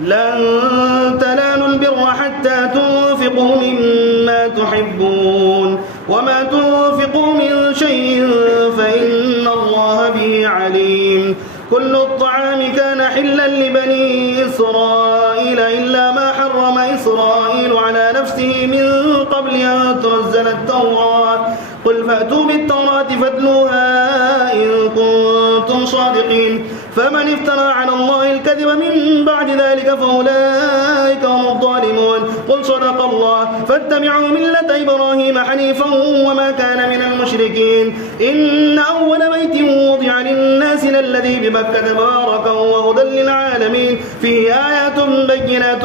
لن تنالوا البر حتى تنفقوا مما تحبون وما تنفقوا من شيء فإن الله به عليم. كل الطعام كان حلا لبني إسرائيل إلا ما حرم إسرائيل على نفسه من قبل أن تنزل التوراة. قل فأتوا بالتوراة فاتلوها إن كنتم صادقين. فمن افترى على الله الكذب من بعد ذلك فأولئك هم الظالمون. قل صدق الله فاتبعوا ملة إبراهيم حنيفا وما كان من المشركين. إن أول بيت وضع للناس للذي ببكة مباركا وهدى للعالمين فيه آيات بينات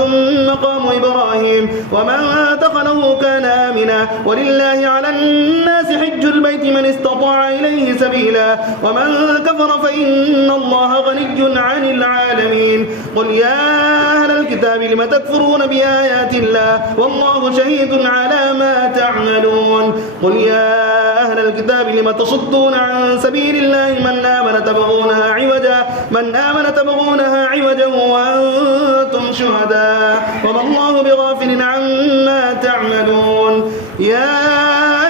مقام إبراهيم ومن دخله كان آمنا ولله على الناس حج البيت من استطاع إليه سبيلا ومن كفر فإن الله غني عن العالمين. قل يا أهل الكتاب لم تكفرون بآيات الله والله شهيد على ما تعملون. قل يا أهل الكتاب لم تصدون عن سبيل الله من آمن تبغونها عوجا وأنتم شهداء وما الله بغافل عما تعملون. يا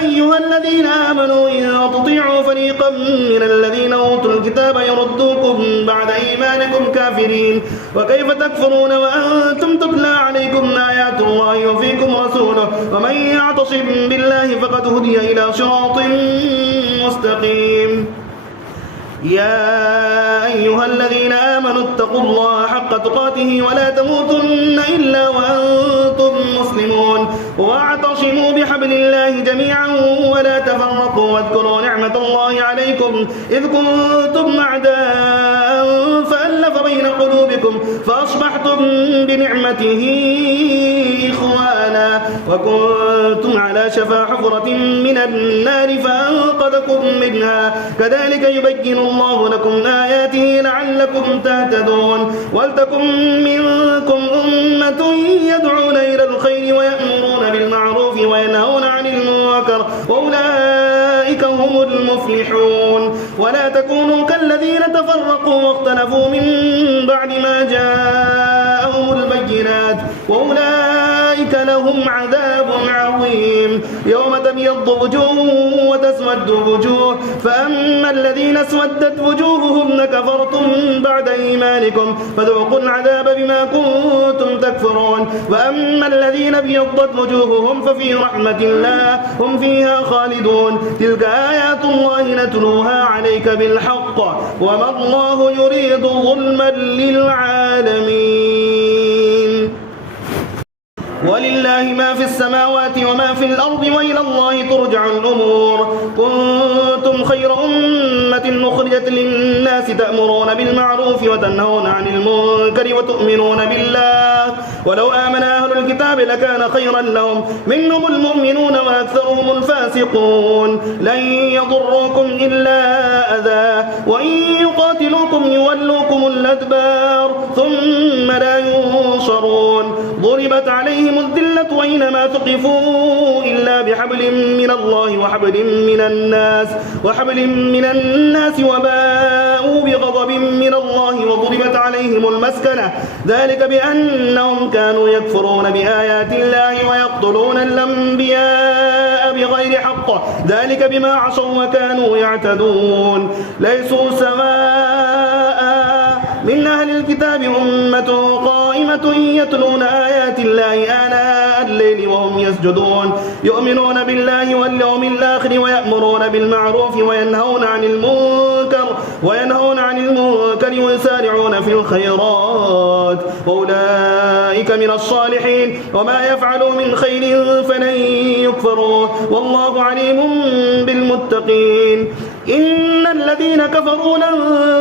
أيها الذين آمنوا إن تطيعوا فريقا من الذين أوتوا الكتاب يردوكم بعد إيمانكم كافرين. وكيف تكفرون وأنتم تتلى عليكم آيات الله وفيكم رسوله ومن يعتصم بالله فقد هدي إلى صراط مستقيم. يا أيها الذين آمنوا اتقوا الله حق تقاته ولا تموتن إلا وأنتم مسلمون واعتصموا بحبل الله جميعا ولا تفرقوا واذكروا نعمة الله عليكم إذ كنتم أعداء فألف بين قلوبكم فأصبحتم بنعمته إخوانا وكنتم على شفا حفرة من النار فأنقذكم منها كذلك يبين الله لكم آياته لعلكم تهتدون. ولتكن منكم أمة يدعون إلى الخير ويأمرون بالمعروف وينهون عن المنكر وأولئك هم المفلحون. ولا تكونوا كالذين تفرقوا واختلفوا من بعد ما جاءهم البينات وأولئك لهم عذاب عظيم. يوم تبيض وجوه وتسود وجوه فأما الذين اسودت وجوههم لكفرتم بعد إيمانكم فذوقوا العذاب بما كنتم تكفرون. وأما الذين ابيضت وجوههم ففي رحمة الله هم فيها خالدون. تلك آيات الله نتلوها عليك بالحق وما الله يريد ظلما للعالمين. ولله ما في السماوات وما في الأرض وإلى الله ترجع الأمور. كنتم خير أمة أخرجت للناس تأمرون بالمعروف وتنهون عن المنكر وتؤمنون بالله ولو آمن أهل الكتاب لكان خيرا لهم منهم المؤمنون وأكثرهم الفاسقون. لن يضروكم إلا أذى وإن يقاتلوكم يولوكم الأدبار ثم لا ينصرون. ضربت عليهم الذلة أينما ثقفوا إلا بحبل من الله وحبل من الناس وباءوا بغضب من الله وضربت عليهم المسكنة ذلك بأنهم كانوا يكفرون بآيات الله ويقتلون الأنبياء بغير حق ذلك بما عصوا وكانوا يعتدون. ليسوا سواء من أهل الكتاب أمة قائمة يتلون آيات الله آناء الليل وهم يسجدون يؤمنون بالله واليوم الآخر ويأمرون بالمعروف وينهون عن المنكر ويسارعون في الخيرات وأولئك من الصالحين. وما يفعلوا من خير فلن يكفروه والله عليم بالمتقين. إن الذين كفروا لن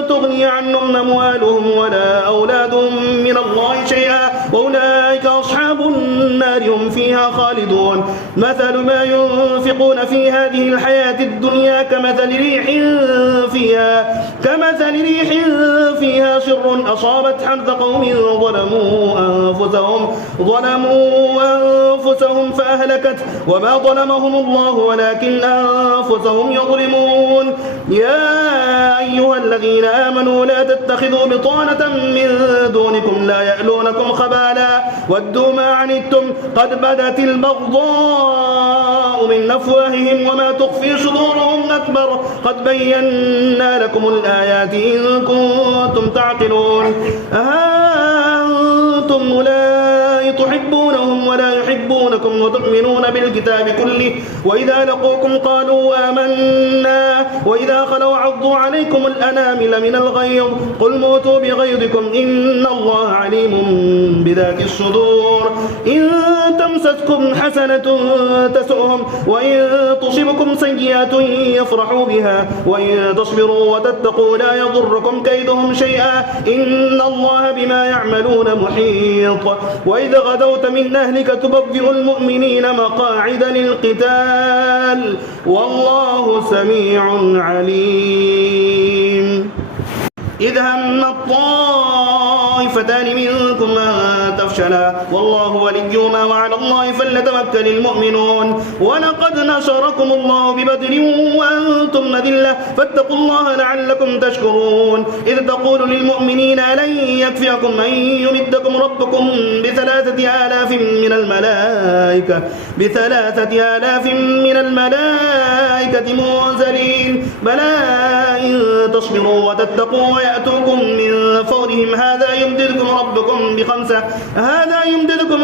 تغني عنهم أموالهم ولا أولادهم من الله شيئا وأولئك أصحاب النار هم فيها خالدون. مثل ما ينفقون في هذه الحياة الدنيا كمثل ريح فيها شر أصابت حرث قوم ظلموا أنفسهم فأهلكت وما ظلمهم الله ولكن أنفسهم يظلمون. يا أيها الذين آمنوا لا تتخذوا بطانة من دونكم لا يألونكم خبالا ودوا ما عنتم قد بدت البغضاء من أفواههم وما تخفي صدورهم أكبر قد بينا لكم الآيات إن كنتم تعقلون. أنتم أولئك تحبونهم ولا يحبونكم وتؤمنون بالكتاب كله وإذا لقوكم قالوا آمنا وإذا خلوا عضوا عليكم الأنامل من الغيظ قل موتوا بغيظكم إن الله عليم بذات الصدور. إن تمسسكم حسنة تسؤهم وإن تصبكم سيئة يفرحوا بها وإن تصبروا وتتقوا لا يضركم كيدهم شيئا إن الله بما يعملون محيط. وإذا غدوت من أهلك تبوئ المؤمنين مقاعد للقتال والله سميع عليم. إذ هم الطائفتان منكم أن تفشلا والله وليهما وعلى الله فليتوكل المؤمنون. ولقد نصركم الله ببدر وأنتم أذلة فاتقوا الله لعلكم تشكرون. إذ تقول للمؤمنين ألن يكفيكم أن يمدكم ربكم ب3,000 من الملائكة منزلين بلى إن تصبروا وتتقوا ويأتوكم من فورهم هذا يمددكم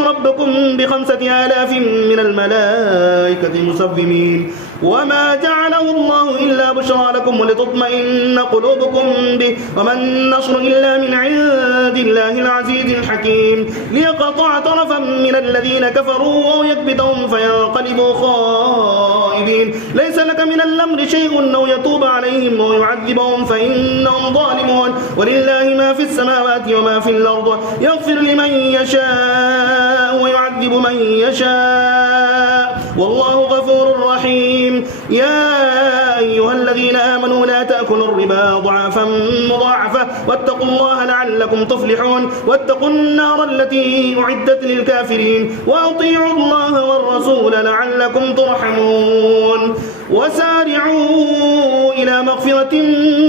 ربكم ب5,000 من الملائكة مسومين. وما جعله الله إلا بشرى لكم ولتطمئن قلوبكم به وما النصر إلا من عند الله العزيز الحكيم. ليقطع طرفا من الذين كفروا أو يكبتهم فينقلبوا خائبين. ليس لك من الأمر شيء أو يتوب عليهم أو يعذبهم فإنهم ظالمون. ولله ما في السماوات وما في الأرض يغفر لمن يشاء ويعذب من يشاء والله غفور رحيم. يا أيها الذين آمنوا لا تأكلوا الربا ضعفا مضاعفة واتقوا الله لعلكم تفلحون. واتقوا النار التي أعدت للكافرين وأطيعوا الله والرسول لعلكم ترحمون. وسارعوا إلى مغفرة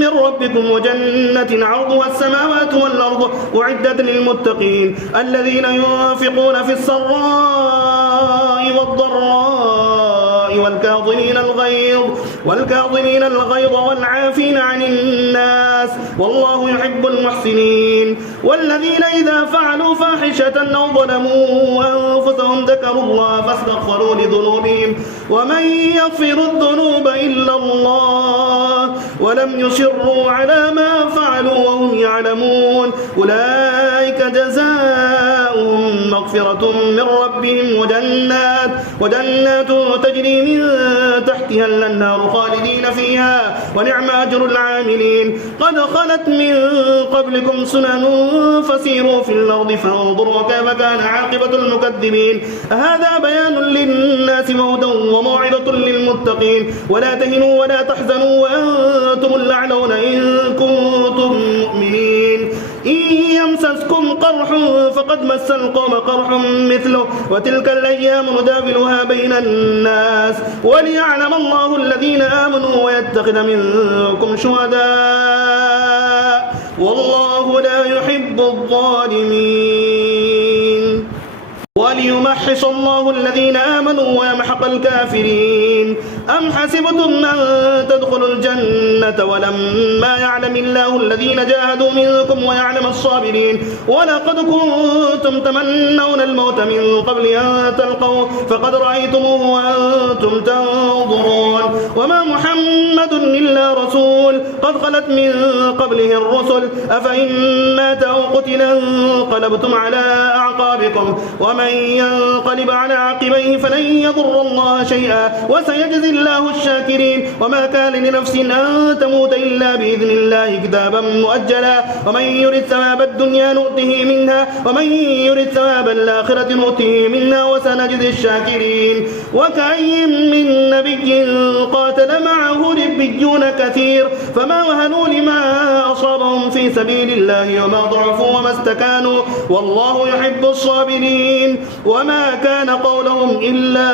من ربكم وجنة عرضها السماوات والأرض أعدت للمتقين الذين ينفقون في السراء والضراء والكاظمين الغيظ والعافين عن الناس والله يحب المحسنين. والذين إذا فعلوا فاحشة أو ظلموا أنفسهم ذكروا الله فاستغفروا لذنوبهم ومن يغفر الذنوب إلا الله ولم يصروا على ما فعلوا وهم يعلمون أولئك جزاؤهم مغفرة من ربهم وجنات تجري من تحتها الأنهار خالدين فيها ونعم أجر العاملين. قد خلت من قبلكم سنن فسيروا في الأرض فانظروا كيف كان عاقبة المكذبين. هذا بيان للناس وهدى وموعظة للمتقين. ولا تهنوا ولا تحزنوا وأنتم الأعلون إن كنتم مؤمنين. إن يمسسكم قرح فقد مس القوم قرح مثله وتلك الأيام نداولها بين الناس وليعلم الله الذين آمنوا ويتخذ منكم شهداء والله لا يحب الظالمين. وليمحص الله الذين آمنوا ويمحق الكافرين. أم حسبتم أن تدخلوا الجنة ولما يعلم الله الذين جاهدوا منكم ويعلم الصابرين. ولقد كنتم تمنون الموت من قبل أن تلقوه فقد رأيتموه وأنتم تنظرون. وما محمد إلا رسول قد خلت من قبله الرسل أفإن مات أو قتل انقلبتم على أعقابكم ومن ينقلب على عقبيه فلن يضر الله شيئا وسيجزي الله الشاكرين. وما كان لنفس أن تموت إلا بإذن الله كتابا مؤجلا ومن يرد ثواب الدنيا نؤته منها ومن يرد ثواب الآخرة نؤته منها وسنجزي الشاكرين. وكأي من نبي قاتل معه ربيون كثير فما وهنوا لما أصابهم في سبيل الله وما ضعفوا وما استكانوا والله يحب الصابرين. وما كان قولهم إلا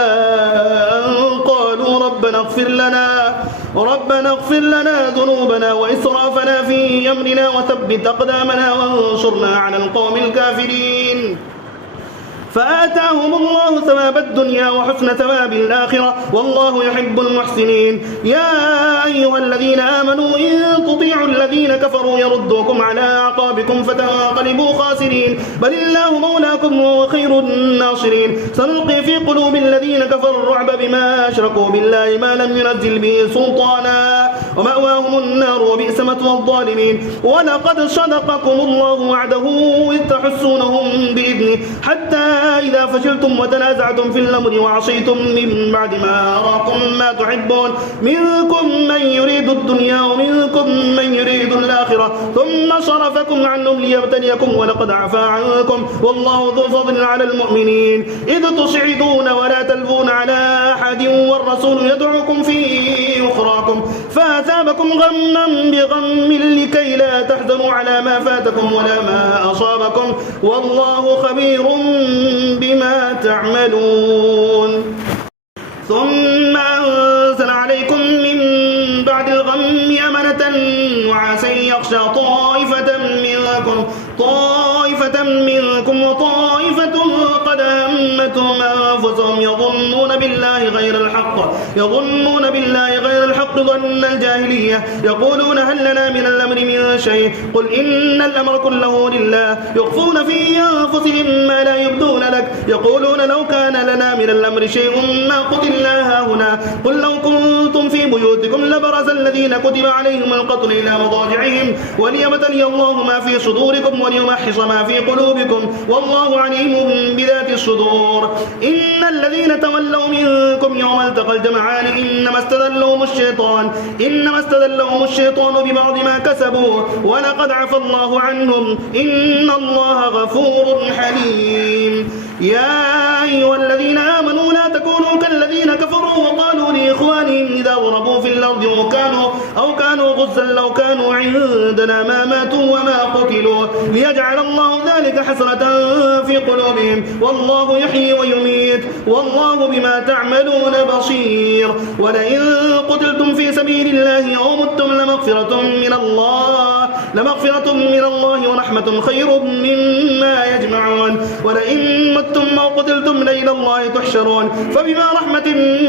أن قالوا ربنا اغفر لنا ذنوبنا وإسرافنا في أمرنا وثبت أقدامنا وانصرنا على القوم الكافرين. فآتاهم الله ثواب الدنيا وحسن ثواب الآخرة والله يحب المحسنين. يا أيها الذين آمنوا إن تطيعوا الذين كفروا يردوكم على أعقابكم فتنقلبوا خاسرين بل الله مولاكم وهو خير الناصرين. سنلقي في قلوب الذين كفروا الرعب بما أشركوا بالله ما لم ينزل به سلطانا ومأواهم النار وبئس مثوى الظالمين. ولقد صدقكم الله وعده إذ تحسونهم بإذنه حتى إذا فشلتم وتنازعتم في الأمر وعصيتم من بعد ما أراكم ما تحبون منكم من يريد الدنيا ومنكم من يريد الآخرة ثم صرفكم عنهم ليبتليكم ولقد عفا عنكم والله ذو فضل على المؤمنين. إذ تصعدون ولا تلفون على أحد والرسول يدعوكم في أخراكم فأثابكم غما بغم لكي لا تحزنوا على ما فاتكم ولا ما أصابكم والله خبير بما تعملون. ثم أنزل عليكم من بعد الغم أمنة وعسى يخشى طائفة منكم وطائفة قد همتهم أنفسهم يظنون بالله غير الحق ظن الجاهلية يقولون هل لنا من الأمر من شيء قل إن الأمر كله لله يخفون في أنفسهم ما لا يبدون لك يقولون لو كان لنا من الأمر شيء ما قتلنا هاهنا قل لو كنتم في بيوتكم لبرز الذين كتب عليهم القتل إلى مضاجعهم وليبتلي الله ما في صدوركم وليمحص ما في قلوبكم والله عليم بذات الصدور. إن الذين تولوا منكم يوم التقى الجمعان إنما استذلهم الشيطان ببعض ما كسبوا ولقد عفى الله عنهم إن الله غفور حليم. يا أيها الذين آمنوا لا تكونوا كالذين كفروا وقالوا لإخوانهم إذا ضربوا في الأرض أو كانوا غزا لو كانوا عندنا ما ماتوا وما قتلوا ليجعل الله ذلك حسرة في قلوبهم والله يحيي ويميت والله بما تعملون بصير. ولئن قتلتم في سبيل الله أو متم لمغفرة من الله ورحمة خير مما يجمعون. ولئن متم أو قتلتم إلى الله تحشرون فبما رحمة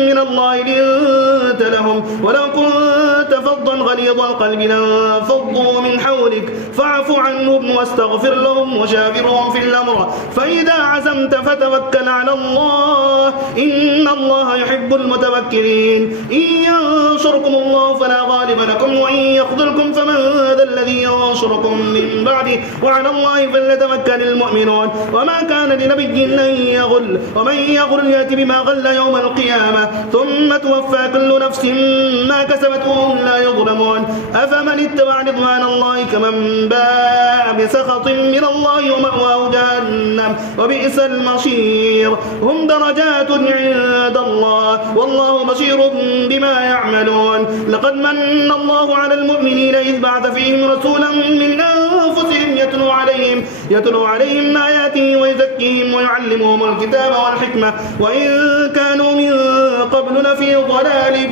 من الله لنت لهم ولو كنت فظا غليظ القلب لانفضوا من حولك فاعف عنهم واستغفر لهم وشاورهم في الأمر فإذا عزمت فتوكل على الله إن الله يحب المتوكلين. إن ينصركم الله فلا غالب لكم وإن يخذلكم فمن ذا الذي ينصركم من بعده وعلى الله فليتوكل المؤمنون. وما كان لنبي أن يغل ومن يغل يأتي بما غل يوم القيامة ثم توفى كل نفس ما كسبت وهم لا يظلمون. أفمن اتبع رضوان الله كمن باء بسخط من الله ومأواه جهنم وبئس المصير. هم درجات عند الله والله بصير بما يعملون. لقد من الله على المؤمنين إذ بعث فيهم رسولا من أنفسهم يتلو عليهم آياته ويزكيهم ويعلمهم الكتاب والحكمة وإن كانوا من قبل لفي ضلال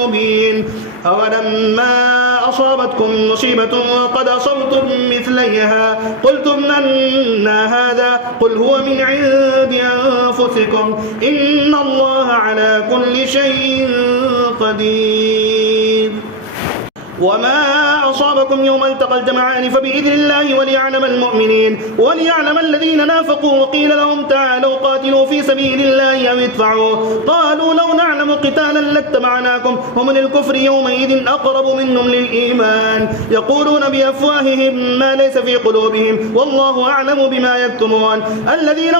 مبين. أولما أصابتكم مصيبة قد أصبتم مثليها قلتم أن هذا قل هو من عند أنفسكم إن الله على كل شيء قدير. وما أصابكم يوم التقى الجمعان فبإذن الله وليعلم المؤمنين وليعلم الذين نافقوا وقيل لهم تعالوا قاتلوا في سبيل الله أو ادفعوا قالوا لو نعلم قتالا لاتبعناكم هم للكفر يومئذ أقرب منهم للإيمان يقولون بأفواههم ما ليس في قلوبهم والله أعلم بما يكتمون. الذين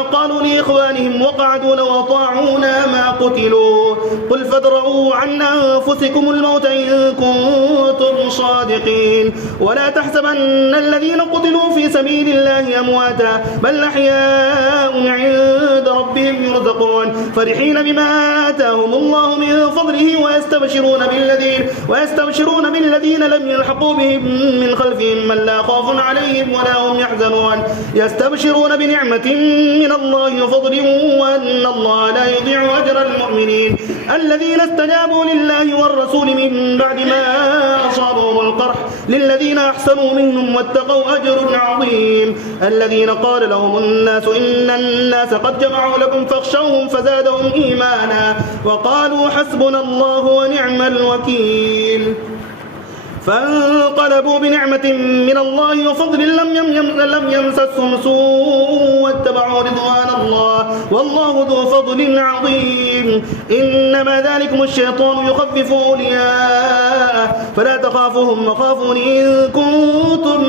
قالوا لإخوانهم وقعدوا لو أطاعونا ما قتلوا قل فادرؤوا ادرءوا عن أنفسكم الموت إن كنتم صادقين ولا تحسبن الذين قتلوا في سبيل الله أمواتا بل أحياء عند ربهم يرزقون فرحين بما آتاهم الله من فضله ويستبشرون بالذين لم يلحقوا بهم من خلفهم من لا خوف عليهم ولا هم يحزنون يستبشرون بنعمة من الله وفضل وأن الله لا يضيع أجر المؤمنين الذين استجابوا لله والرسول من بعد ما أصابهم القرح للذين أحسنوا منهم واتقوا أجر عظيم الذين قال لهم الناس إن الناس قد جمعوا لكم فاخشوهم فزادهم إيمانا وقالوا حسبنا الله ونعم الوكيل فانقلبوا بنعمة من الله وفضل لم يمسسهم سوء واتبعوا رضوان الله والله ذو فضل عظيم إنما ذلكم الشيطان يخفف أولياءه فلا تخافوهم وخافون إن كنتم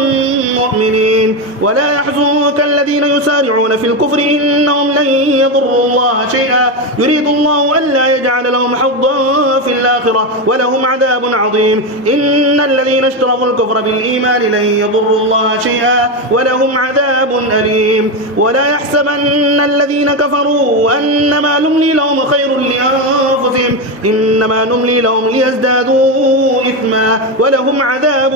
مؤمنين ولا يحزنك الذين يسارعون في الكفر إنهم لن يضروا الله شيئا يريد الله ألا يجعل لهم حظا في الآخرة ولهم عذاب عظيم إن الذين اشتروا الكفر بالإيمان لن يضروا الله شيئا ولهم عذاب أليم ولا يحسبن الذين كفروا أنما نملي لهم خير لأنفسهم إنما نملي لهم ليزدادوا إثما ولهم عذاب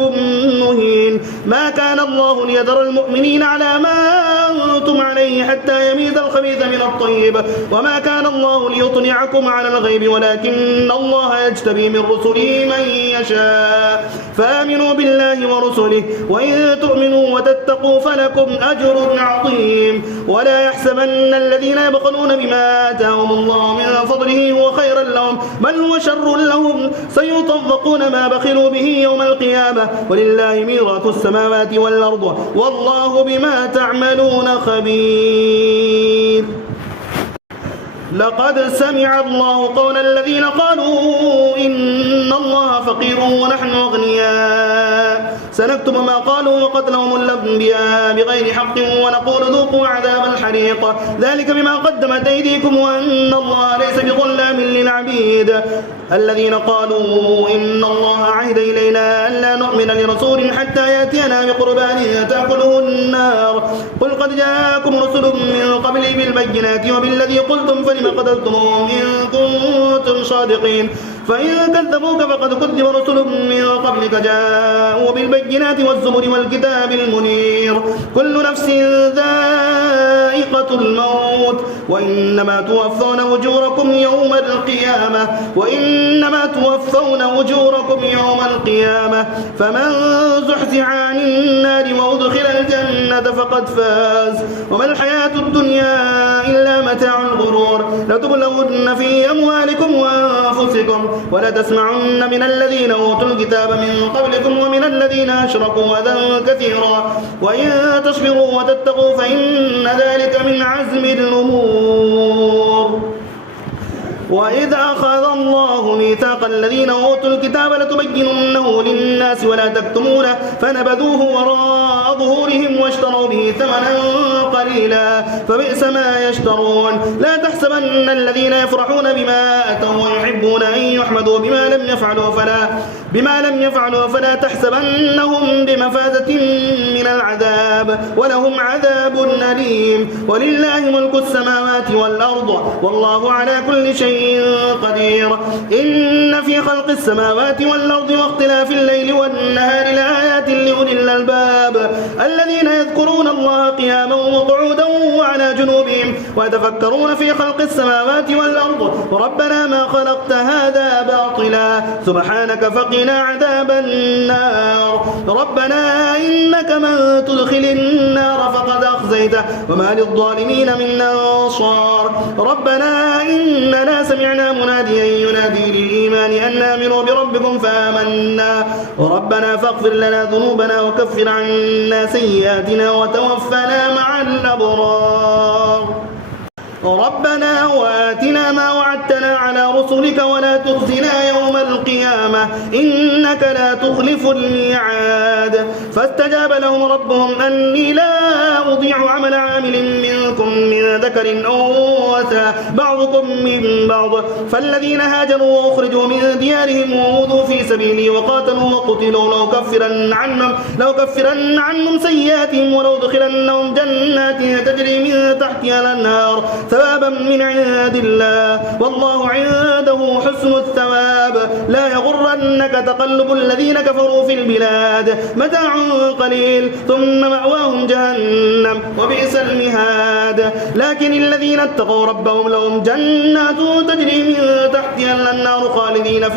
مهين ما كان الله ليذر المؤمنين على ما أنتم عليه حتى يميز الخبيث من الطيب وما كان الله ليطلعكم على الغيب ولكن الله يجتبي من رسله من يشاء فآمنوا بالله ورسله وإن تؤمنوا وتتقوا فلكم أجر عظيم ولا يحسبن الذين يبخلون بما آتاهم الله من فضله هو خيرا لهم بل هو شر لهم سيطبقون ما بخلوا به يوم القيامة ولله ميراث السماوات والأرض والله بما تعملون خبير لقد سمع الله قول الذين قالوا إن الله فقير ونحن أغنياء سنكتب ما قالوا وقتلهم الأنبياء بغير حق ونقول ذوقوا عذاب الحريق ذلك بما قدمت أيديكم وأن الله ليس بظلام للعبيد الذين قالوا إن الله عهد إلينا ألا نؤمن لرسول حتى يأتينا بقربان تأكله النار قل قد جاءكم رسل من قبلي بالبينات وبالذي قلتم فلم قتلتموهم إن كنتم صادقين فإن كذبوك فقد كذب رسل من قبلك جاءوا بالبينات والزبر والكتاب المنير كل نفس ذائقة الموت وإنما توفون أجوركم يوم القيامة فمن زحزح عن النار وأدخل الجنة فقد فاز وما الحياة الدنيا إلا متاع الغرور لتبلغن في أموالكم وأنفسكم ولتسمعن من الذين أوتوا الكتاب من قبلكم ومن الذين أشركوا أذى كثيرا وإن تصبروا وتتقوا فإن ذلك من عزم الأمور وإذ أخذ الله ميثاق الذين أوتوا الكتاب لتبيننه للناس ولا تكتمونه فنبذوه وراء ظهورهم واشتروا به ثمنا قليلا فبئس ما يشترون لا تحسبن الذين يفرحون بما أتوا ويحبون أن يحمدوا بما لم يفعلوا فلا تحسبنهم بمفازة من العذاب ولهم عذاب أليم ولله ملك السماوات والأرض والله على كل شيء قدير إن في خلق السماوات والأرض واختلاف الليل والنهار لآيات لأولي الألباب الذين يذكرون الله قياما وقعودا وعلى جنوبهم ويتفكرون في خلق السماوات والأرض ربنا ما خلقت هذا باطلا سبحانك فقنا عذاب النار ربنا إنك من تدخل النار فقد أخزيته وما للظالمين من أنصار ربنا إننا سمعنا مناديا ينادي للإيمان أن آمنوا بربكم فآمنا ربنا فاغفر لنا ذنوبنا وكفر عنا سيئاتنا وتوفنا مع الأبرار ربنا وآتنا ما وعدتنا على رسلك ولا تخزنا يوم القيامة إنك لا تخلف الميعاد فاستجاب لهم ربهم أني لا أضيع عمل عامل منكم من ذكر أو أنثى بعضكم من بعض فالذين هاجروا وأخرجوا من ديارهم وأوذوا في سبيلي وقاتلوا وقتلوا لأكفرن عنهم سيئاتهم ولأدخلنهم جنات تجري من تحتها الأنهار ثوابا من عند الله والله عنده حسن الثواب لا يغرنك تقلب الذين كفروا في البلاد متاع قليل ثم مأواهم جهنم وبئس المهاد لكن الذين اتقوا ربهم لهم جنات تجري من تحتها الأنهار خالدين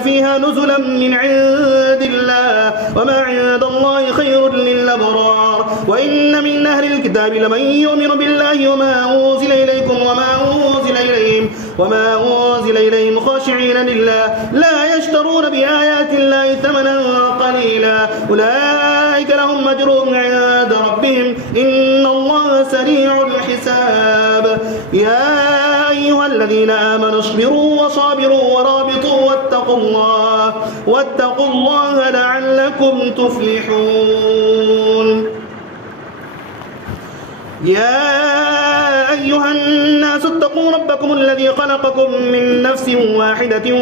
فيها نزلا من عند الله وما عند الله خير للأبرار وإن من أهل الكتاب لمن يؤمن بالله وما أنزل إليكم وما أنزل إليهم خاشعين لله لا يشترون بآيات الله ثمنا قليلا أولئك لهم أجرهم عند ربهم إن الله سريع الحساب يا أيها الذين آمنوا اصبروا وصابروا ورابطوا واتقوا الله لعلكم تفلحون يا أيها الناس اتقوا ربكم الذي خلقكم من نفس واحدة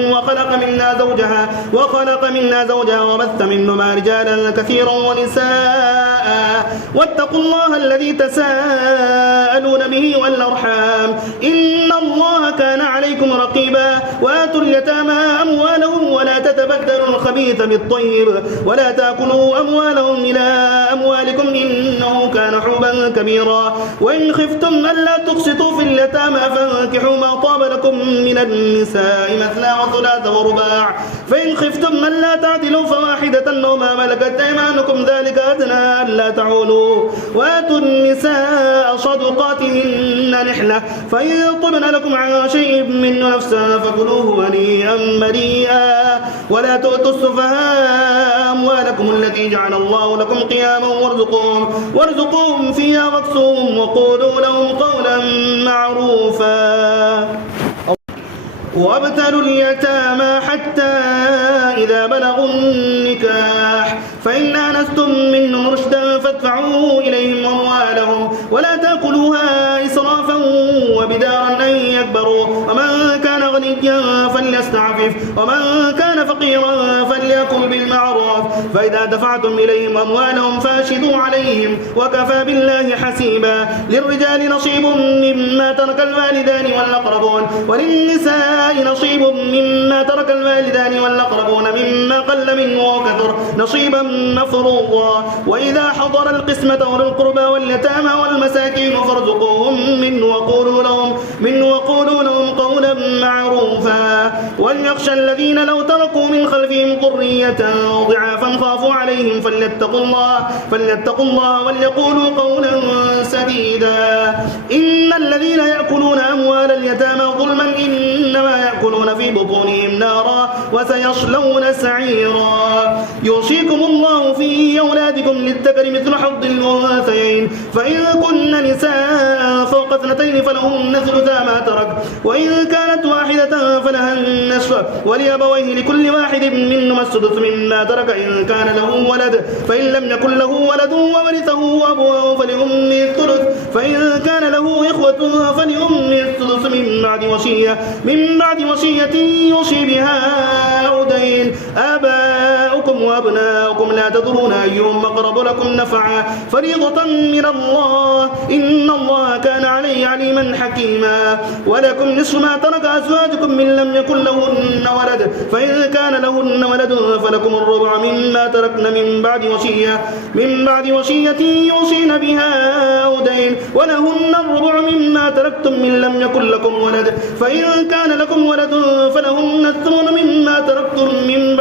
وخلق منها زوجها وبث منهما رجالا كثيرا ونساء واتقوا الله الذي تساءلون به والأرحام إن الله كان عليكم رقيبا وآتوا اليتامى أموالهم ولا تتبدلوا الخبيث بالطيب ولا تأكلوا أموالهم إلى أموالكم إنه كان حوبا كبيرا وإن خفتم ألا تقسطوا في اليتامى فانكحوا ما طاب لكم من النساء مثنى وثلاث ورباع فإن خفتم ألا تعدلوا فواحدة أو ما ملكت أيمانكم ذلك أدنى ألا تعولوا وآتوا النساء صدقاتهن نحلة فإن طبن لكم عن شيء منه نفسا فكلوه هنيئا مريئا ولا تؤتوا السفهاء أموالكم التي جعل الله لكم قياما وارزقوهم فيها واكسوهم وقولوا لهم قولا معروفا وابتلوا اليتامى حتى إذا بلغوا النكاح فإن آنستم منهم رشدا فادفعوا إليهم أموالهم ولا تأكلوها إسرافا وبدارا أن يكبروا ومن كان غنيا فليستعفف ومن كان فقيرا فليأكل بالمعروف فإذا دفعتم إليهم أموالهم فاشهدوا عليهم وكفى بالله حسيبا للرجال نصيب مما ترك الوالدان والأقربون وللنساء نصيب مما ترك الوالدان والأقربون مما قل منه وكثر نصيبا مفروضا وإذا حضر القسمة أولو القربى واليتامى والمساكين فارزقوهم منه وقولوا لهم قولا معروفا وليخشى الذين لو تركوا من خلفهم ذرية ضعافا خافوا عليهم فليتقوا الله وليقولوا قولا سديدا إن الذين يأكلون أموال اليتامى ظلما إنما يأكلون في بطونهم نارا وسيصلون سعيرا يوصيكم الله في أولادكم للذكر مثل حظ الأنثيين فإن كن نساء فوق اثنتين فلهن ثلثا ما ترك وإن كانت واحدة فلها النصف ولأبويه لكل واحد منهما السدس مما ترك إن كان له ولد فإن لم يكن له ولد وورثه أبواه فلأمه الثلث فإن كان له إخوة فلأمه الثلث من بعد وصية يوصي بها أو دين آباؤكم وأبناؤكم لا تدرون أيهم أقرب لكم نفعا فريضة من الله إن الله كان عليما حكيما ولكم نصف ما ترك أزواجكم من لم يكن لهن ولد فإن كان لهن ولد فلكم الربع مما تركن من بعد وصية يوصين بها أو دين ولهن الربع مما تركتم من لم يكن لكم ولد فإن كان لكم ولد فلهن الثمن مما تركتم من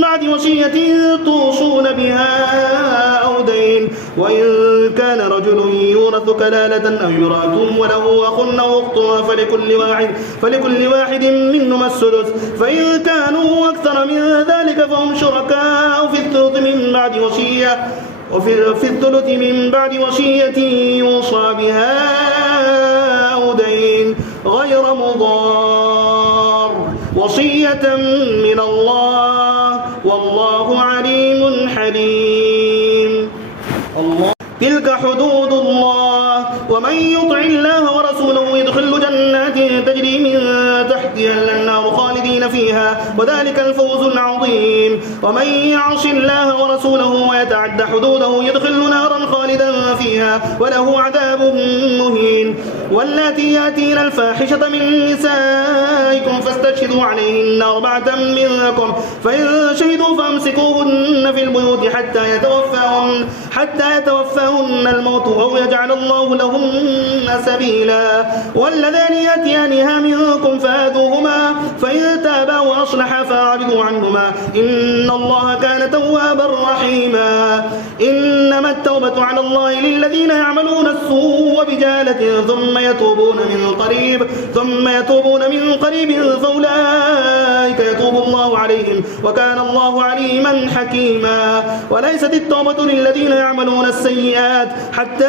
بعد وصية توصون بها أو دين وإن كان رجل يورث كلالة أو امرأة وله أخ أو أخت فلكل واحد منهما السدس فإن كانوا أكثر من ذلك فهم شركاء في الثلث من بعد وصية وفي الثلث من بعد وصية يوصى بها أو دين غير مضار وصية من الله والله عليم حليم. تلك حدود الله ومن يطع الله ورسوله يدخل جنات تجري من تحتها الأنهار خالدين فيها وذلك الفوز العظيم. ومن يعص الله ورسوله ويتعد حدوده يدخل نارا خالدا فيها وله عذاب مهين. واللاتي ياتين الفاحشة من نسائكم فاستشهدوا عليهن 4 منكم فإن شهدوا فامسكوهن في البيوت حتى يتوفاهن الموت أو يجعل الله لهن سبيلا. واللذان يأتيانها منكم فآذوهما فإن تابا وأصلحا فأعرضوا عنهما إن الله كان توابا رحيما. إنما التوبة على الله للذين يعملون السوء بجهالة ثم يتوبون من قريب فأولئك يتوب الله عليهم وكان الله عليما حكيما. وليست التوبة للذين يعملون السيئات حتى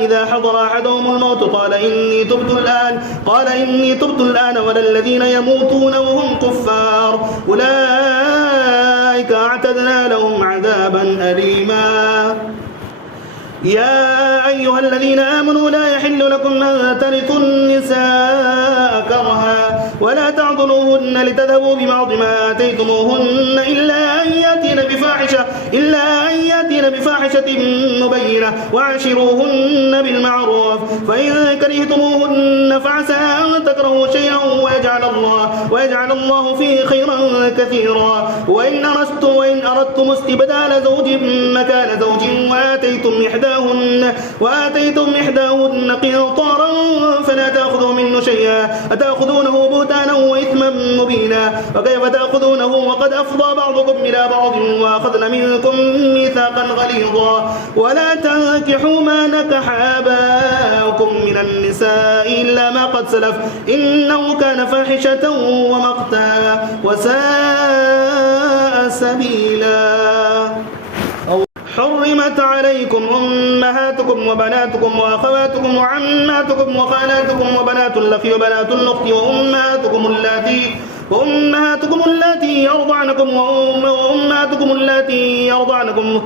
إذا حضر أحدهم الموت قال إني تبت الآن ولا الذين يموتون وهم كفار أولئك أعتدنا لهم عذابا أليما. يا أيها الذين آمنوا لا يحل لكم أن ترثوا النساء كرها ولا تعضلوهن لتذهبوا ببعض ما آتيتموهن إلا أن يأتين بفاحشة مبينة وعاشروهن بالمعروف فإن كرهتموهن فعسى أن تكرهوا شيئا ويجعل الله فيه خيرا كثيرا. وإن أردتم استبدال زوج مكان زوج وآتيتم إحداهن قنطارا فلا تأخذوا منه شيئا أتأخذونه بهتانا وإثما مبينا. وكيف تأخذونه وقد أفضى بعضكم إلى بعض وأخذن منكم ميثاقا غليظا. ولا تنكحوا ما نكح آباؤكم من النساء إلا ما قد سلف إنه كان فاحشة ومقتا وساء سبيلا. حرمت عليكم أمهاتكم وبناتكم وأخواتكم وعماتكم وخالاتكم وبنات الأخ وبنات الأخت وأمهاتكم اللاتي يرضعنكم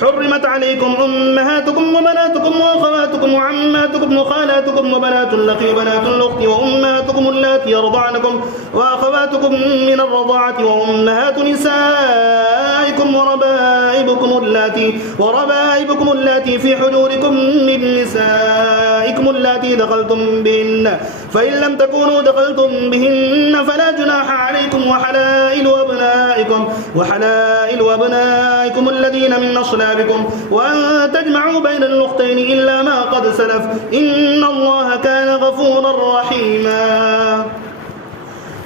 حرمت عليكم أمهاتكم وبناتكم وأخواتكم وعماتكم وخالاتكم وبنات الأخ وبنات الأخت وأمهاتكم اللاتي يرضعنكم وأخواتكم من الرضاعة وأمهات نسائكم وربائبكم اللاتي في حجوركم من نسائكم اللاتي دخلتم بهن فإن لم تكونوا دخلتم بهن فلا جناح عليكم وحلائل أبنائكم الذين من أصلابكم وأن تجمعوا بين الأختين إلا ما قد سلف إن الله كان غفورا رحيما.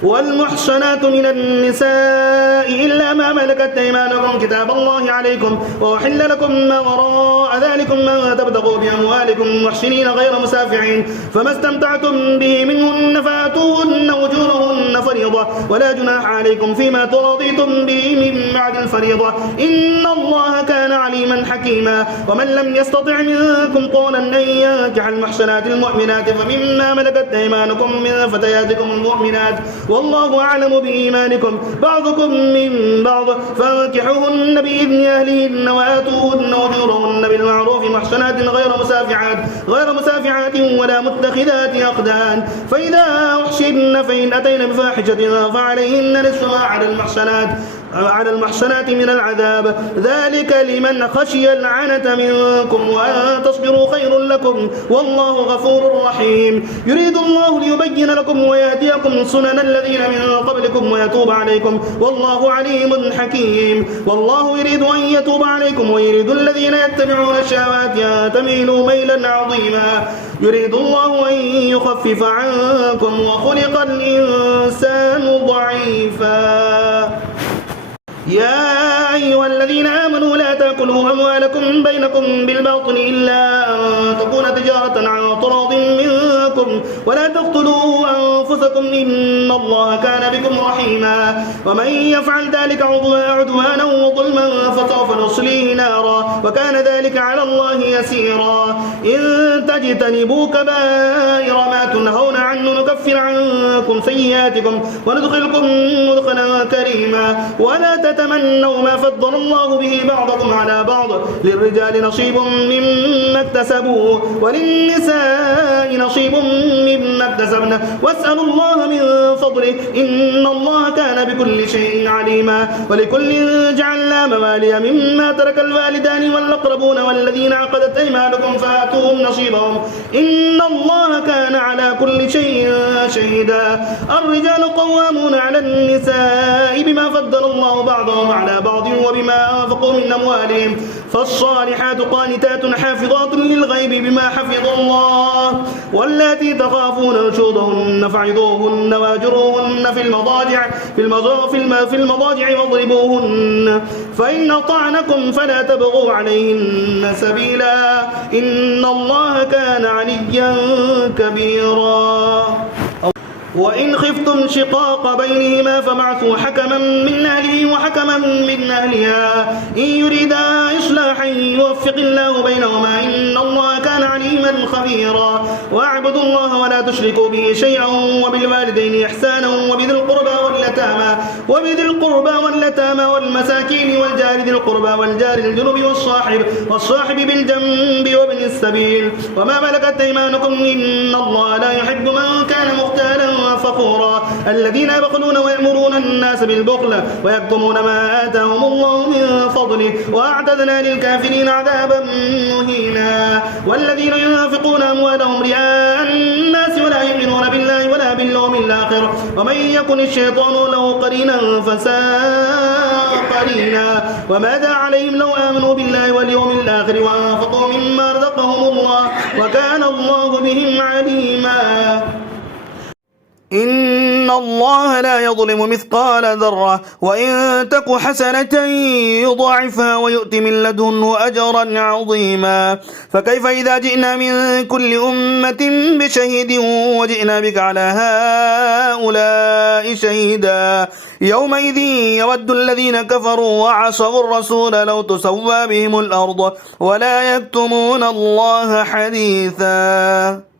والمحصنات من النساء إلا ما ملكت أيمانكم كتاب الله عليكم وأحل لكم ما وراء ذلكم ما تبتغوا بأموالكم محسنين غير مسافحين فما استمتعتم به منهن فآتوهن أجورهن فريضة ولا جناح عليكم فيما تراضيتم به من بعد الفريضة إن الله كان عليما حكيما. ومن لم يستطع منكم قولا أن ينكح المحصنات المؤمنات فمما ملكت أيمانكم من فتياتكم المؤمنات والله أعلم بإيمانكم بعضكم من بعض فانكحوهن بإذن أهلهن وآتوهن أجورهن بالمعروف محصنات غير مسافعات ولا متخذات أخدان فإذا أحصن فإن أتين بفاحشة فعليهن نصف ما على المحصنات من العذاب ذلك لمن خشي العنة منكم وأن تصبروا خير لكم والله غفور رحيم. يريد الله ليبين لكم ويهديكم سنن الذين من قبلكم ويتوب عليكم والله عليم حكيم. والله يريد أن يتوب عليكم ويريد الذين يتبعون الشهوات أن تميلوا ميلا عظيما. يريد الله أن يخفف عنكم وخلق الإنسان ضعيفا. يا أيها الذين آمنوا لا تأكلوا أموالكم بينكم بالباطل إلا أن تكون تجارة عن تراض منكم معكم ولا تقتلوا أنفسكم إن الله كان بكم رحيما ومن يفعل ذلك عدوانا وظلما فسوف نصليه نارا وكان ذلك على الله يسيرا إن تجتنبوا كبائر ما تنهون عنه نكفر عنكم سيئاتكم وندخلكم مدخلا كريما ولا تتمنوا ما فضل الله به بعضكم على بعض للرجال نصيب مما اكتسبوا وللنساء نصيب مما اكتسبن واسألوا الله من فضله إن الله كان بكل شيء عليما ولكل جعلنا موالي مما ترك الوالدان والأقربون والذين عقدت أيمانكم فآتوهم نصيبهم إن الله كان على كل شيء شهيدا الرجال قوامون على النساء بما فضل الله بعضهم على بعض وبما أنفقوا من أموالهم فالصالحات قانتات حافظات للغيب بما حفظ الله واللاتي تخافون نشوزهن فعظوهن واهجروهن في المضاجع واضربوهن فإن أطعنكم فلا تبغوا عليهن سبيلا إن الله كان عليا كبيرا وإن خفتم شقاق بينهما فبعثوا حكما من أهله وحكما من أهلها إن يريدا إصلاحا يوفق الله بينهما إن الله كان عليما خبيرا واعبدوا الله ولا تشركوا به شيئا وبالوالدين إحسانا وبذي القربى واليتامى والمساكين والجار ذي القربى والجار الجنب والصاحب بالجنب وابن السبيل وما ملكت أيمانكم إن الله لا يحب من كان مختالا فخورا الذين يبخلون ويأمرون الناس بالبخل ويكتمون ما آتاهم الله من فضله وأعتدنا للكافرين عذابا مهينا والذين ينفقون أموالهم رئاء الناس ولا يؤمنون بالله ولا باليوم الآخر ومن يكن الشيطان له قرينا فساء قرينا وماذا عليهم لو آمنوا بالله واليوم الآخر وأنفقوا مما رزقهم الله وكان الله بهم عليما إن الله لا يظلم مثقال ذرة وإن تك حسنة يضاعفها ويؤت من لدنه أجرا عظيما فكيف إذا جئنا من كل أمة بشهيد وجئنا بك على هؤلاء شهيدا يومئذ يود الذين كفروا وعصوا الرسول لو تسوى بهم الأرض ولا يكتمون الله حديثا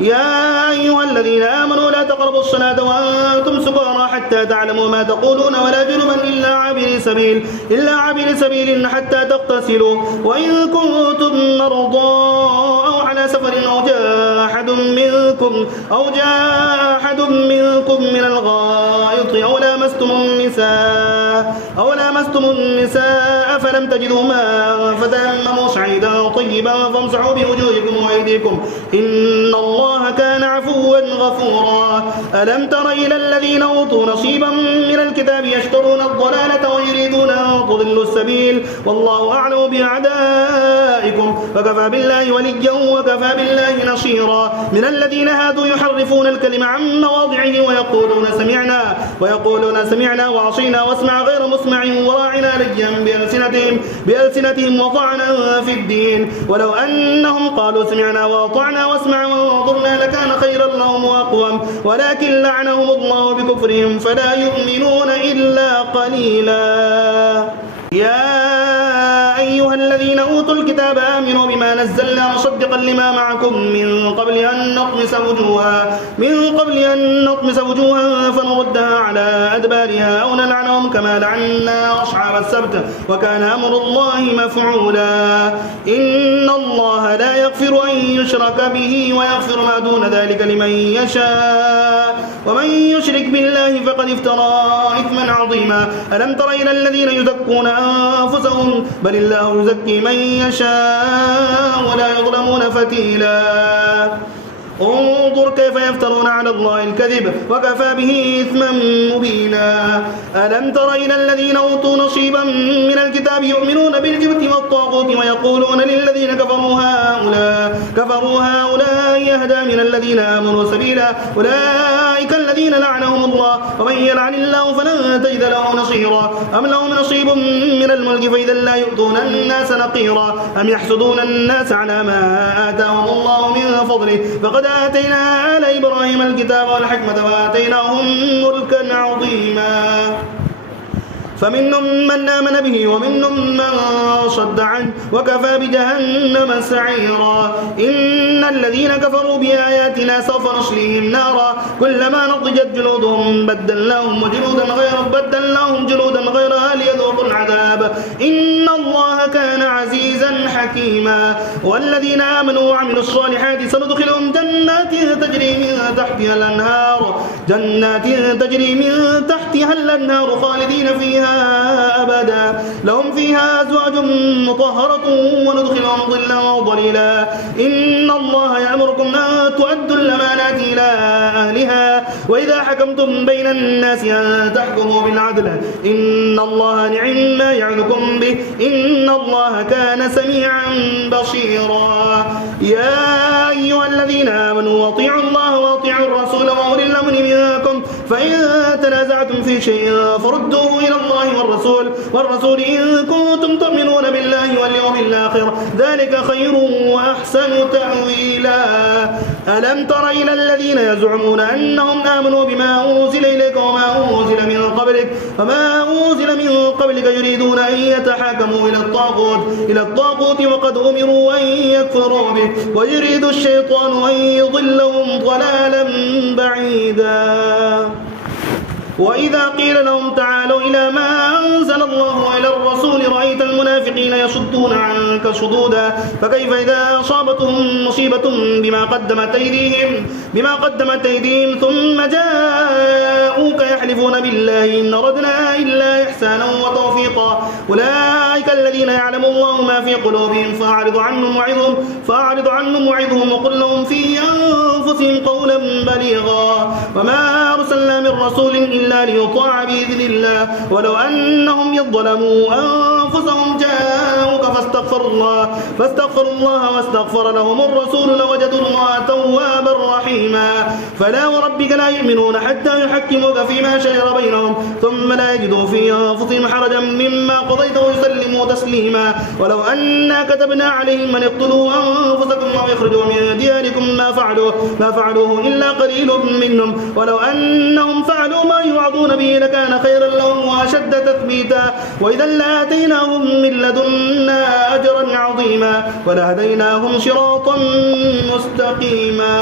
يا أيها الذين آمنوا لا تقربوا الصلاة وأنتم سكارى حتى تعلموا ما تقولون ولا جنبا إلا عابر سبيل حتى تغتسلوا وإن كنتم مرضى أو على سفر أو جاء أحد منكم من الغائط أو لامستم النساء فلم تجدوا ماء فتيمموا صعيدا طيبا فامسحوا بوجوهكم وأيديكم إن الله كان عفوا غفورا ألم تر إلى الذين أوتوا نصيبا من الكتاب يشترون الضلالة ويريدون أن تضلوا السبيل والله أعلم بأعدائكم وكفى بالله وليا وكفى بالله نصيرا من الذين هادوا يحرفون الكلم عن مواضعه ويقولون سمعنا وعصينا واسمع غير مسمع وراعنا ليا بألسنتهم وطعنا في الدين ولو أنهم قالوا سمعنا وأطعنا واسمع وانظرنا لكان خيرا لهم وأقوم ولكن لعنهم الله بكفرهم فلا يؤمنون إلا قليلا يا أيها الذين أوتوا الكتاب آمنوا بما نزلنا مصدقا لما معكم من قبل أن نطمس وجوها فنردها على أدبارها أو نلعنهم كما لعنا أصحاب السبت وكان أمر الله مفعولا إن الله لا يغفر أن يشرك به ويغفر ما دون ذلك لمن يشاء ومن يشرك بالله فقد افترى إثما عظيما ألم تر إلى الذين يزكون أنفسهم بل الله يزكي من يشاء ولا يظلمون فتيلا انظر كيف يفترون على الله الكذب وكفى به إثما مبينا ألم تر إلى الذين أوتوا نصيبا من الكتاب يؤمنون بالجبت الطاغوت ويقولون للذين كفروا هؤلاء يهدى من الذين آمنوا سبيلا أولئك الذين لعنهم الله ومن يلعن الله فلن تجد له نصيرا أم لهم نصيب من الملك فإذا لا يؤتون الناس نقيرا أم يحسدون الناس على ما آتاهم الله من فضله فقد آتينا آل إبراهيم الكتاب والحكمة وآتيناهم ملكا عظيما فمنهم من آمن به ومنهم من صد عنه وكفى بجهنم سعيرا إن الذين كفروا بآياتنا سوف نصليهم نارا كلما نضجت جلودهم بدلناهم جلودا غيرها ليذوقوا العذاب إن الله كان عزيزا حكيما والذين آمنوا وعملوا الصالحات سندخلهم جنات تجري من تحتها الأنهار خالدين فيها أبدا لهم فيها أزواج مطهرة وندخلهم ظلا ظليلا إن الله يأمركم أن تؤدوا الأمانات إلى أهلها وإذا حكمتم بين الناس أن تحكموا بالعدل إن الله نعم ما يعظكم به إن الله كان سميعا بصيرا يا أيها الذين آمنوا أطيعوا الله وأطيعوا الرسول وأولي الأمر منكم فإن تنازعتم في شيء فردوه إلى الله والرسول إن كنتم تؤمنون بالله واليوم الآخر ذلك خير وأحسن تأويلا ألم تر إلى الذين يزعمون أنهم آمنوا بما أنزل إليك وما أنزل من قبلك يريدون أن يتحاكموا إلى الطاغوت وقد أمروا أن يكفروا به ويريد الشيطان أن يضلهم ضلالا بعيدا وإذا قيل لهم تعالوا إلى ما أنزل الله وإلى الرسول رأيت المنافقين يصدون عنك صدودا فكيف إذا أصابتهم مصيبة بما قدمت أيديهم ثم جاءوك يحلفون بالله إن أردنا إلا إحسانا وتوفيقا أولئك الذين يعلم الله ما في قلوبهم فأعرض عنهم وعظهم وقل لهم في أنفسهم قولا بليغا وما أرسلنا من رسول إلا ليطاع بإذن الله ولو أنهم يظلموا أنفسهم جاءوك فاستغفروا الله واستغفر لهم الرسول لوجدوا الله توابا رحيما فلا وربك لا يؤمنون حتى يحكموك فيما شجر بينهم ثم لا يجدوا في أنفسهم حرجا مما قضيت ويسلموا تسليما ولو أنا كتبنا عليهم أن اقتلوا أنفسكم أو يخرجوا من دياركم ما فعلوه إلا قليل منهم ولو أنهم فعلوا ما يوعظون به لكان خيرا لهم وأشد تثبيتا وإذا لآتيناهم من لدنا أجرا عظيما ولهديناهم صراطا مستقيما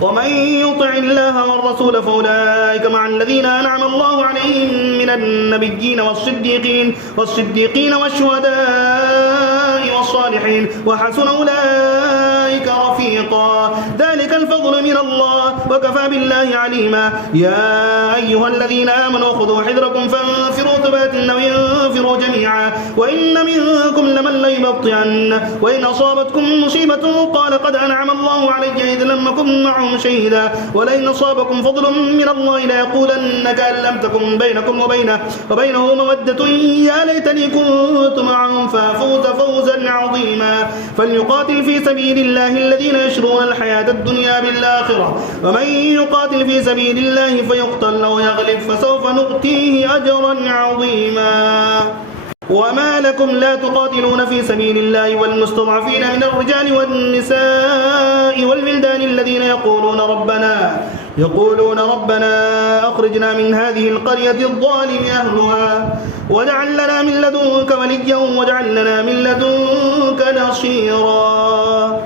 ومن يطع الله والرسول فأولئك مع الذين أنعم الله عليهم من النبيين والصديقين والشهداء والصالحين وحسن أولئك رفيقا ذلك الفضل من الله وكفى بالله عليما يا أيها الذين آمنوا خذوا حذركم فانفروا ثبات أو ينفروا جميعا وإن منكم لمن ليبطئن وإن أصابتكم مصيبة قال قد أنعم الله علي إذ لم أكن معهم شهيدا ولئن أصابكم فضل من الله ليقولن كأن لم تكن بينكم وبينه مودة يا ليتني كنت معهم فأفوز فوزا عظيما فليقاتل في سبيل الله الذين يشرون الحياة الدنيا بالآخرة ومن يقاتل في سبيل الله فيقتل أو يغلب فسوف نؤتيه أجرا عظيما وما لكم لا تقاتلون في سبيل الله والمستضعفين من الرجال والنساء والولدان الذين يقولون ربنا أخرجنا من هذه القرية الظالم أهلها واجعل لنا من لدنك وليا واجعل لنا من لدنك نصيرا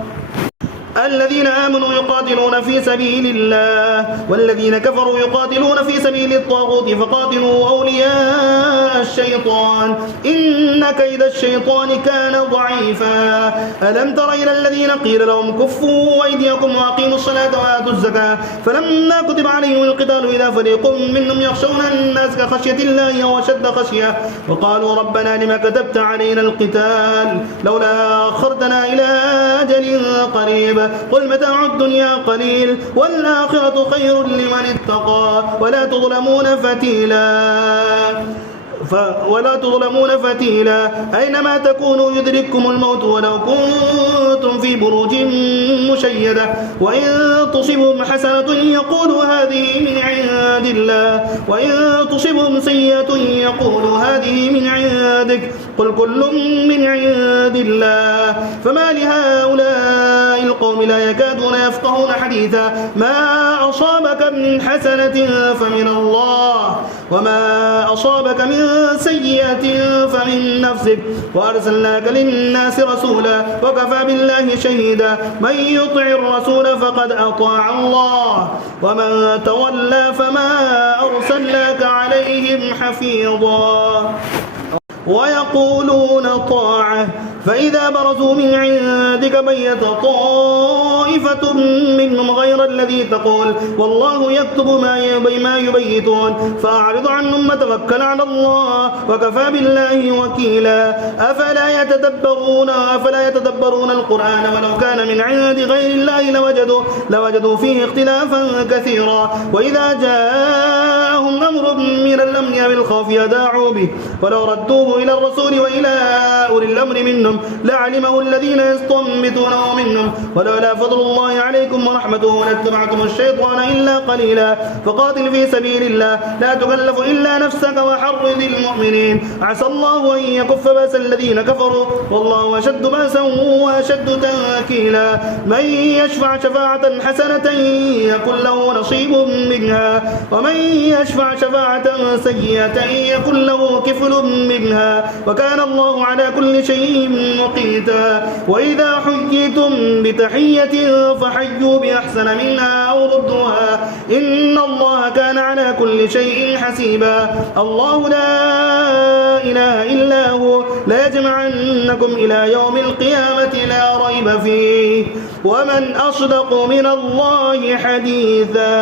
الذين آمنوا يقاتلون في سبيل الله والذين كفروا يقاتلون في سبيل الطاغوت فقاتلوا أولياء الشيطان إن كيد الشيطان كان ضعيفا ألم تر إلى الذين قيل لهم كفوا أيديكم وأقيموا الصلاة وآتوا الزكاة فلما كتب عليهم القتال إذا فريق منهم يخشون الناس كخشية الله أو أشد خشية وقالوا ربنا لما كتبت علينا القتال لولا أخرتنا إلى أجل قريب قل متاع الدنيا قليل والآخرة خير لمن اتقى ولا تظلمون فتيلا ولا تظلمون فتيلا. أينما تكونوا يدرككم الموت ولو كنتم في بروج مشيدة. وإن تصبهم حسنة يقولوا هذه من عند الله وإن تصبهم سيئة يقولوا هذه من عندك قل كل من عند الله. فما لهؤلاء القوم لا يكادون يفقهون حديثا. ما أصابك من حسنة فمن الله وما أصابك من سيئة فمن نفسك وأرسلناك للناس رسولا وكفى بالله شهيدا. من يطع الرسول فقد أطاع الله ومن تولى فما أرسلناك عليهم حفيظا. ويقولون طاعة فإذا برزوا من عندك بيت طائفة منهم غير الذي تقول والله يكتب ما يبيتون فأعرض عنهم وتوكل على الله وكفى بالله وكيلا. أفلا يتدبرون القرآن ولو كان من عند غير الله لوجدوا فيه اختلافا كثيرا. وإذا جاءهم أمر من الأمن أو الخوف يذاعوا به ولو ردوه إلى الرسول وإلى أولي الأمر منهم لعلمه الذين يستنبطونه منهم ولولا فضل الله عليكم ورحمته لاتبعتم الشيطان إلا قليلا. فقاتل في سبيل الله لا تكلف إلا نفسك وحرض المؤمنين عسى الله أن يكف بأس الذين كفروا والله أشد بأسا وأشد تنكيلا. من يشفع شفاعة حسنة يكن له نصيب منها ومن يشفع شفاعة سيئة يكن له كفل منها وكان الله على كل شيء مقيتا. وإذا حييتم بتحية فحيوا بأحسن منها أو ردوها إن الله كان على كل شيء حسيبا. الله لا إله إلا هو لا يجمعنكم إلى يوم القيامة لا ريب فيه ومن أصدق من الله حديثا.